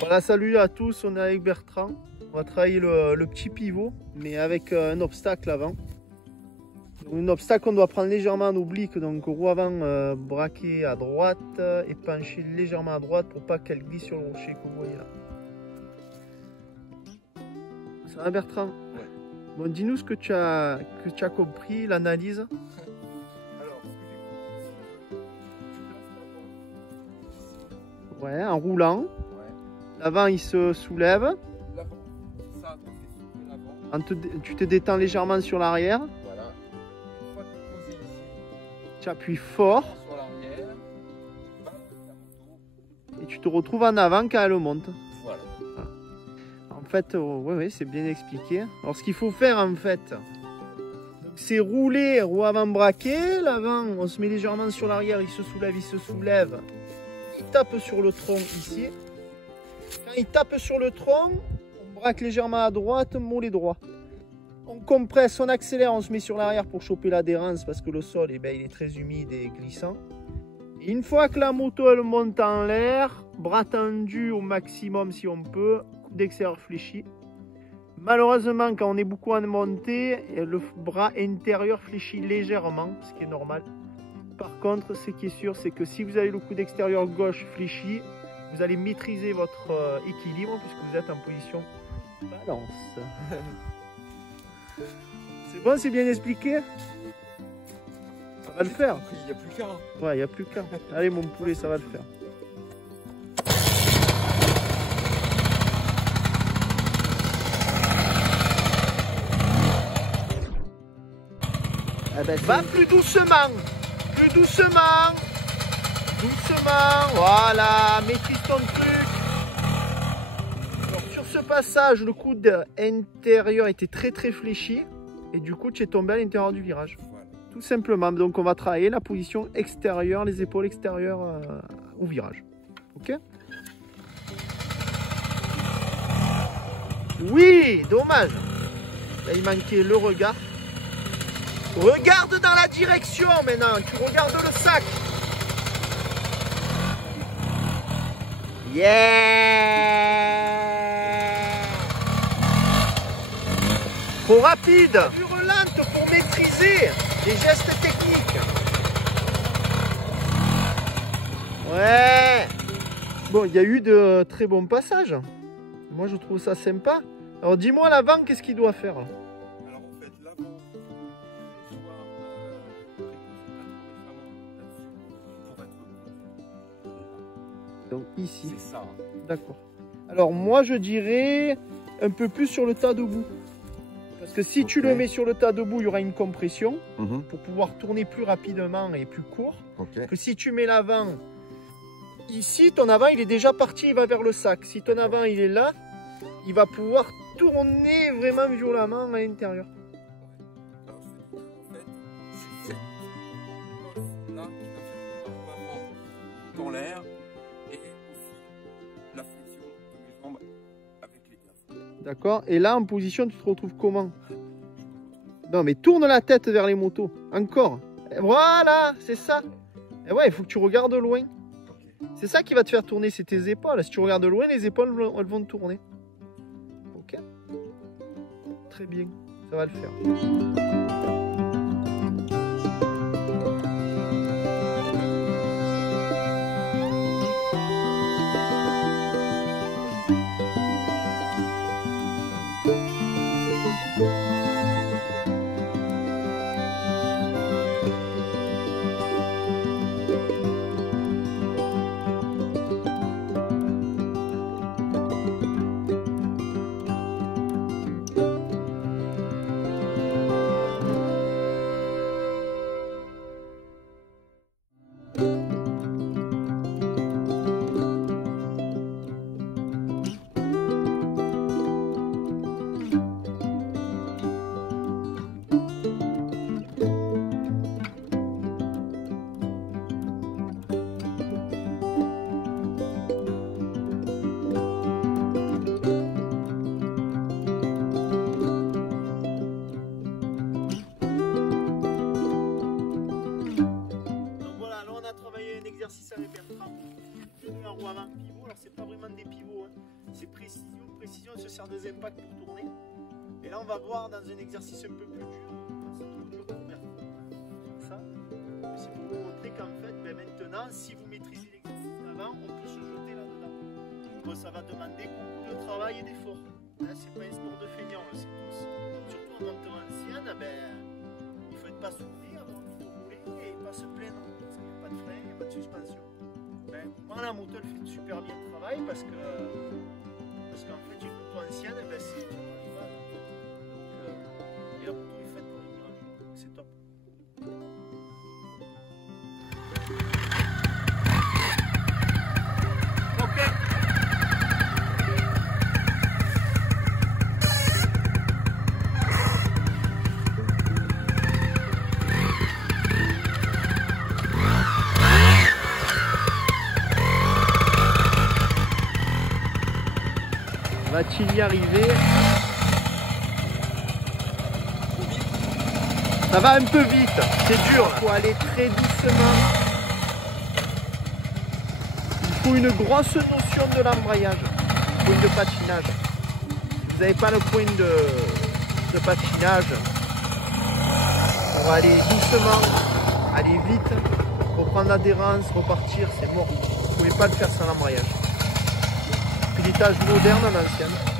Voilà, salut à tous, on est avec Bertrand. On va travailler le petit pivot, mais avec un obstacle avant. Un obstacle qu'on doit prendre légèrement en oblique, donc roue avant braquée à droite et pencher légèrement à droite pour pas qu'elle glisse sur le rocher que vous voyez là. Ça va Bertrand? Ouais. Bon, dis-nous ce que tu as compris, l'analyse. Ouais, en roulant. L'avant il se soulève. Ça, Tu te détends légèrement sur l'arrière. voilà. Une fois que tu es posé ici, Tu appuies fort sur l'arrière, et tu te retrouves en avant quand elle monte. voilà. En fait, oui, c'est bien expliqué. Alors ce qu'il faut faire en fait, c'est rouler, roue avant braquée. L'avant, on se met légèrement sur l'arrière, il se soulève, il se soulève. Il tape sur le tronc ici. Quand il tape sur le tronc, on braque légèrement à droite, mollet droit. On compresse, on accélère, on se met sur l'arrière pour choper l'adhérence parce que le sol il est très humide et glissant. Et une fois que la moto elle monte en l'air, bras tendu au maximum si on peut, coup d'extérieur fléchi. Malheureusement, quand on est beaucoup en montée, le bras intérieur fléchit légèrement, ce qui est normal. Par contre, ce qui est sûr, c'est que si vous avez le coup d'extérieur gauche fléchi, vous allez maîtriser votre équilibre puisque vous êtes en position balance. C'est bon, c'est bien expliqué? Ça va le faire. Il n'y a plus qu'un. Ouais, il n'y a plus qu'un. Allez mon poulet, ça va le faire. Ah ben, va plus doucement. Plus doucement. Doucement, voilà, maîtrise ton truc. Alors, sur ce passage, le coude intérieur était très fléchi et du coup tu es tombé à l'intérieur du virage. Voilà. Tout simplement, donc on va travailler la position extérieure, les épaules extérieures au virage. Ok? Oui, dommage. Là, il manquait le regard. Regarde dans la direction maintenant, tu regardes le sac. Yeah! Trop rapide! Plus relente pour maîtriser les gestes techniques. Ouais! Bon, il y a eu de très bons passages. Moi, je trouve ça sympa. Alors, dis-moi l'avant, qu'est-ce qu'il doit faire? Alors en fait, l'avant, Donc ici. c'est ça. D'accord. Alors moi je dirais un peu plus sur le tas debout. Parce que si tu le mets sur le tas debout, il y aura une compression pour pouvoir tourner plus rapidement et plus court. Que si tu mets l'avant ici, ton avant il est déjà parti, il va vers le sac. Si ton avant il est là, il va pouvoir tourner vraiment violemment à l'intérieur. Là, dans l'air et aussi la flexion de mes jambes avec les gaz. D'accord. Et là en position, tu te retrouves comment? Non mais tourne la tête vers les motos. Encore. Et voilà, c'est ça. Et ouais, il faut que tu regardes loin. C'est ça qui va te faire tourner, c'est tes épaules. Si tu regardes loin, les épaules elles vont tourner. Ok. Très bien, ça va le faire. pivots. Alors c'est pas vraiment des pivots, hein. C'est précision. Précision, on se sert des impacts pour tourner. Et là on va voir dans un exercice un peu plus dur. C'est trop dur pour faire ça. Mais c'est pour vous montrer qu'en fait, ben maintenant, si vous maîtrisez l'exercice d'avant, on peut se jeter là-dedans. Bon, ça va demander beaucoup de travail et d'effort. Hein, c'est pas un sport de feignant, on le sait tous. Surtout en montée ancienne, ben, il faut être pas soudé, avoir envie de rouler et pas se plaindre. Parce qu'il n'y a pas de frein, il n'y a pas de suspension. Ben, moi, la moto, elle fait super bien le travail parce qu'en fait, une moto ancienne, ben, c'est du rival. Et la moto est faite pour le virage. C'est top. Va-t-il y arriver? Ça va un peu vite, c'est dur. Il faut aller très doucement. Il faut une grosse notion de l'embrayage, point de patinage. Si vous n'avez pas le point de patinage, on va aller doucement, aller vite, reprendre l'adhérence, repartir, c'est mort. Vous ne pouvez pas le faire sans l'embrayage. Pilotage moderne à l'ancienne.